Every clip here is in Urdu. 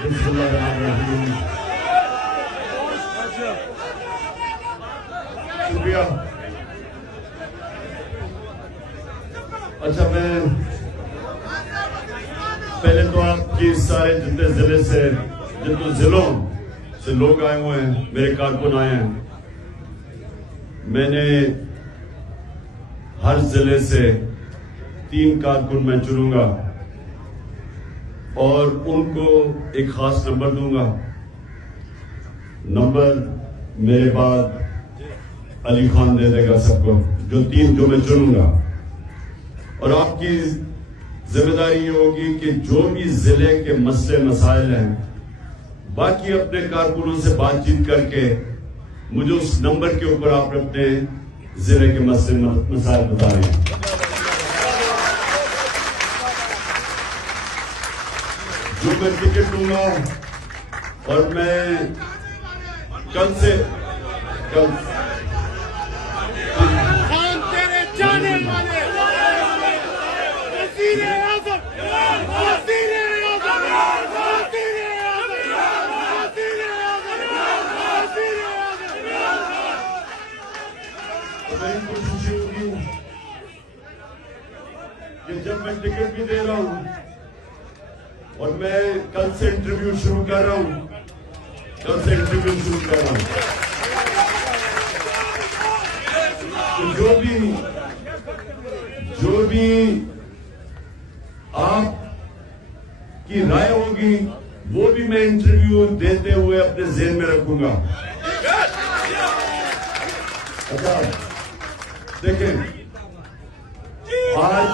بسم اللہ الرحمن الرحیم. شکریہ. اچھا، میں پہلے تو آپ کی سارے جتنے ضلع سے جتنے ضلعوں سے لوگ آئے ہوئے ہیں، میرے کارکن آئے ہیں، میں نے ہر ضلع سے 3 کارکن میں چنوں گا اور ان کو ایک خاص نمبر دوں گا. نمبر میرے بعد علی خان دے دے گا سب کو، جو 3 جو میں چنوں گا. اور آپ کی ذمہ داری یہ ہوگی کہ جو بھی ضلع کے مسئلے مسائل ہیں، باقی اپنے کارکنوں سے بات چیت کر کے مجھے اس نمبر کے اوپر آپ اپنے ضلع کے مسئلے مسائل بتا رہے ہیں. جو میں ٹکٹ دوں گا اور میں کل سے میری کوشش یہ ہوگی کہ جب میں ٹکٹ بھی دے رہا ہوں اور میں کل سے انٹرویو شروع کر رہا ہوں، جو بھی آپ کی رائے ہوگی وہ بھی میں انٹرویو دیتے ہوئے اپنے ذہن میں رکھوں گا. اچھا دیکھیں، آج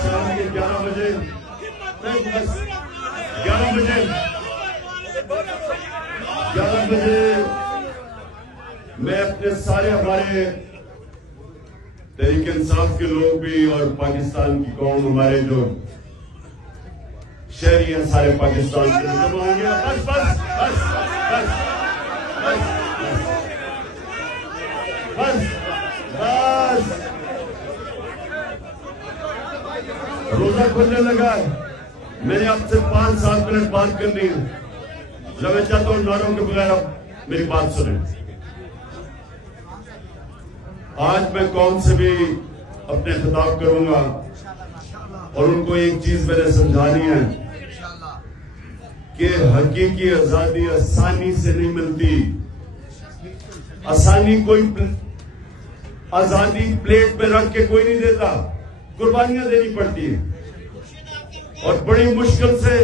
شام کے 11 بجے میں اپنے سارے ہمارے تحریک انصاف کے لوگ بھی اور پاکستان کی قوم، ہمارے جو شہری ہیں سارے پاکستان کے جمع ہوں گے. بس روزہ کھلنے لگا ہے. میں نے آپ سے 5-7 منٹ بات کرنی ہے. میں چاہتا ہوں نعروں کے بغیر آپ میری بات سنیں. آج میں قوم سے بھی اپنے خطاب کروں گا اور ان کو ایک چیز میں نے سمجھانی ہے کہ حقیقی آزادی آسانی سے نہیں ملتی. آزادی پلیٹ میں رکھ کے کوئی نہیں دیتا، قربانیاں دینی پڑتی ہیں. اور بڑی مشکل سے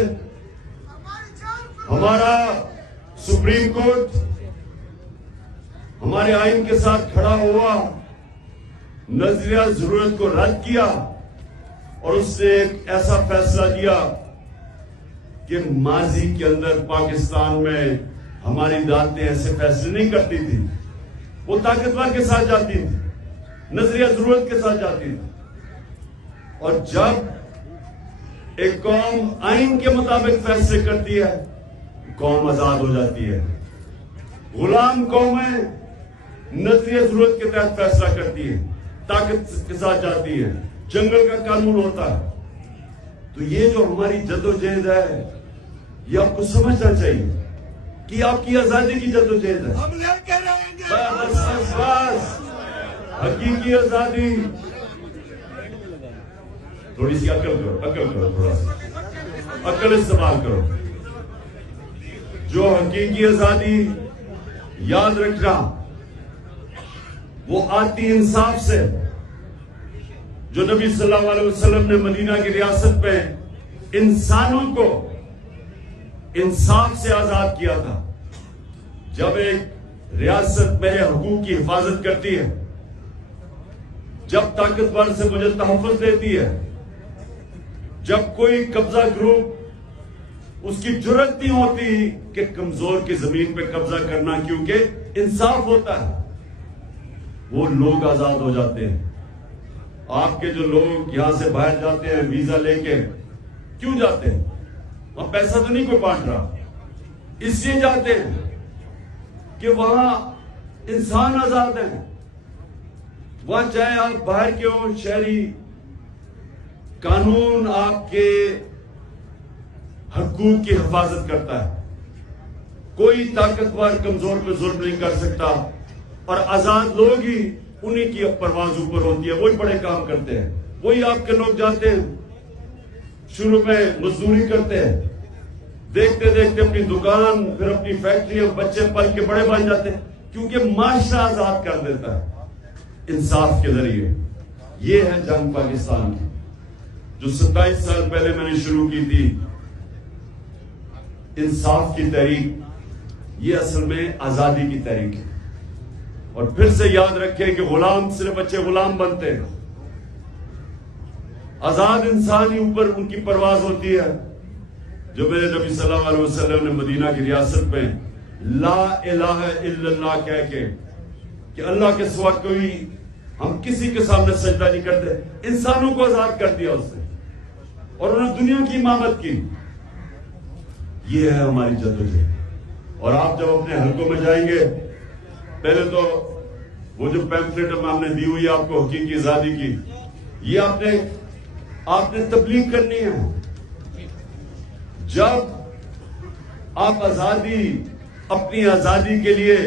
ہمارا سپریم کورٹ ہمارے آئین کے ساتھ کھڑا ہوا، نظریہ ضرورت کو رد کیا اور اس نے ایک ایسا فیصلہ دیا کہ ماضی کے اندر پاکستان میں ہماری عدالتیں ایسے فیصلے نہیں کرتی تھی. وہ طاقتور کے ساتھ جاتی تھی، نظریہ ضرورت کے ساتھ جاتی تھی. اور جب ایک قوم آئین کے مطابق فیصلے کرتی ہے، قوم آزاد ہو جاتی ہے. غلام قومیں نظریہ ضرورت کے تحت فیصلہ کرتی ہے، طاقت کے ساتھ جاتی ہے، جنگل کا قانون ہوتا ہے. تو یہ جو ہماری جدوجہد ہے، یہ آپ کو سمجھنا چاہیے کہ آپ کی آزادی کی جدوجہد ہے. ہم لے کے رہیں گے. بس حقیقی آزادی. تھوڑی سی عقل کرو تھوڑا سا عقل استعمال کرو. جو حقیقی آزادی یاد رکھنا وہ آتی انصاف سے، جو نبی صلی اللہ علیہ وسلم نے مدینہ کی ریاست میں انسانوں کو انصاف سے آزاد کیا تھا. جب ایک ریاست میرے حقوق کی حفاظت کرتی ہے، جب طاقتور سے مجھے تحفظ دیتی ہے، جب کوئی قبضہ گروپ اس کی جرت نہیں ہوتی کہ کمزور کی زمین پہ قبضہ کرنا، کیونکہ انصاف ہوتا ہے، وہ لوگ آزاد ہو جاتے ہیں. آپ کے جو لوگ یہاں سے باہر جاتے ہیں ویزا لے کے، کیوں جاتے ہیں؟ وہاں پیسہ تو نہیں کوئی بانٹ رہا. اس لیے جاتے ہیں کہ وہاں انسان آزاد ہیں. وہاں چاہے آپ باہر کے ہوں شہری، قانون آپ کے حقوق کی حفاظت کرتا ہے. کوئی طاقتور کمزور پہ ظلم نہیں کر سکتا، اور آزاد لوگ ہی انہی کی پرواز اوپر ہوتی ہے، وہی بڑے کام کرتے ہیں. وہی آپ کے لوگ جاتے ہیں شروع میں مزدوری کرتے ہیں، دیکھتے دیکھتے اپنی دکان، پھر اپنی فیکٹری، اور بچے پل کے بڑے بن جاتے ہیں، کیونکہ معاشرہ آزاد کر دیتا ہے انصاف کے ذریعے. یہ ہے جنگ پاکستان کی جو 27 سال پہلے میں نے شروع کی تھی، انصاف کی تحریک. یہ اصل میں آزادی کی تحریک ہے. اور پھر سے یاد رکھیں کہ غلام صرف بچے غلام بنتے ہیں، آزاد انسان ہی اوپر ان کی پرواز ہوتی ہے. جو میرے نبی صلی اللہ علیہ وسلم نے مدینہ کی ریاست میں لا الہ الا اللہ کہہ کے کہ اللہ کے سوا کوئی، ہم کسی کے سامنے سجدہ نہیں کرتے، انسانوں کو آزاد کر دیا اس نے، اور انہوں نے دنیا کی امامت کی. یہ ہے ہماری جدوجہد. اور آپ جب اپنے حلقوں میں جائیں گے، پہلے تو وہ جو پیمفلیٹ ہم نے دی ہوئی آپ کو حقیقی آزادی کی، یہ آپ نے تبلیغ کرنی ہے. جب آپ اپنی آزادی کے لیے،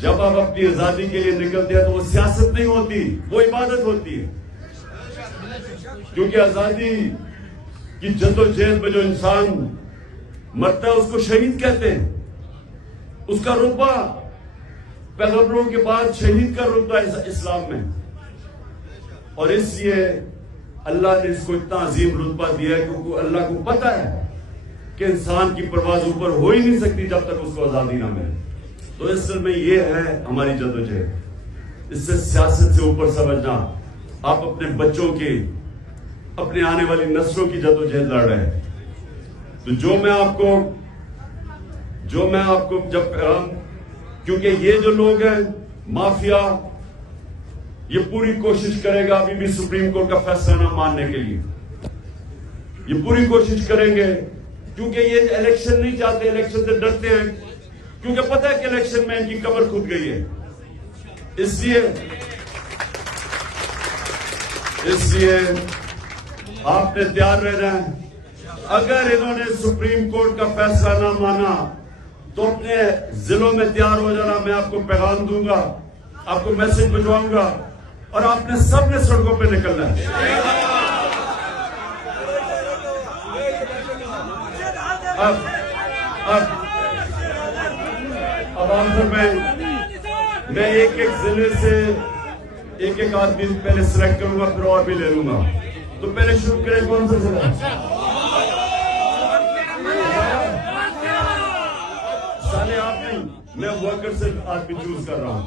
جب آپ اپنی آزادی کے لیے نکلتے ہیں تو وہ سیاست نہیں ہوتی، وہ عبادت ہوتی ہے. کیونکہ آزادی کی جدوجہد میں جو انسان مرتا ہے اس کو شہید کہتے ہیں. اس کا رتبہ پیغمبروں کے بعد شہید کا رتبہ ہے اسلام میں. اور اس لیے اللہ نے اس کو اتنا عظیم رتبہ دیا ہے کیونکہ اللہ کو پتہ ہے کہ انسان کی پرواز اوپر ہو ہی نہیں سکتی جب تک اس کو آزادی نہ ملے. تو اس میں یہ ہے ہماری جدوجہد. اس سے سیاست سے اوپر سمجھنا، آپ اپنے بچوں کی، اپنے آنے والی نسلوں کی جدوجہد لڑ رہے ہیں. تو جو میں آپ کو جب کیونکہ یہ جو لوگ ہیں مافیا، یہ پوری کوشش کرے گا ابھی بھی سپریم کورٹ کا فیصلہ نہ ماننے کے لیے. یہ پوری کوشش کریں گے کیونکہ یہ الیکشن نہیں چاہتے، الیکشن سے ڈرتے ہیں، کیونکہ پتہ ہے کہ الیکشن میں ان کی قبر کھود گئی ہے. اس لیے آپ نے تیار رہنا ہے. اگر انہوں نے سپریم کورٹ کا فیصلہ نہ مانا تو اپنے ضلعوں میں تیار ہو جانا. میں آپ کو پیغام دوں گا، آپ کو میسج بھجواؤں گا، اور آپ نے سب نے سڑکوں پہ نکلنا ہے. اب آخر میں ایک ضلع سے ایک آدمی پہلے سلیکٹ کروں گا، پھر اور بھی لے لوں گا. تو پہلے شروع کریں کون سا ضلع؟ سالے آپ نہیں، میں ورکر سے آدمی چوز کر رہا ہوں.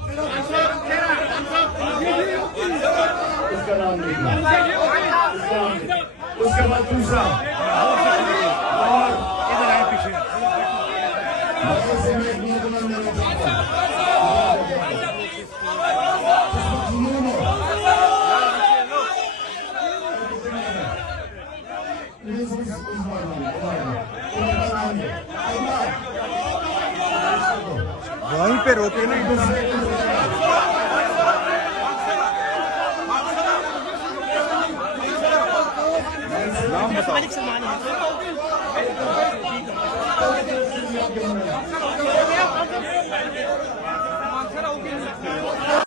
اس کا نام نہیں، اس کے بعد دوسرا، وہیں پہ روکے نا. نام بتاؤ.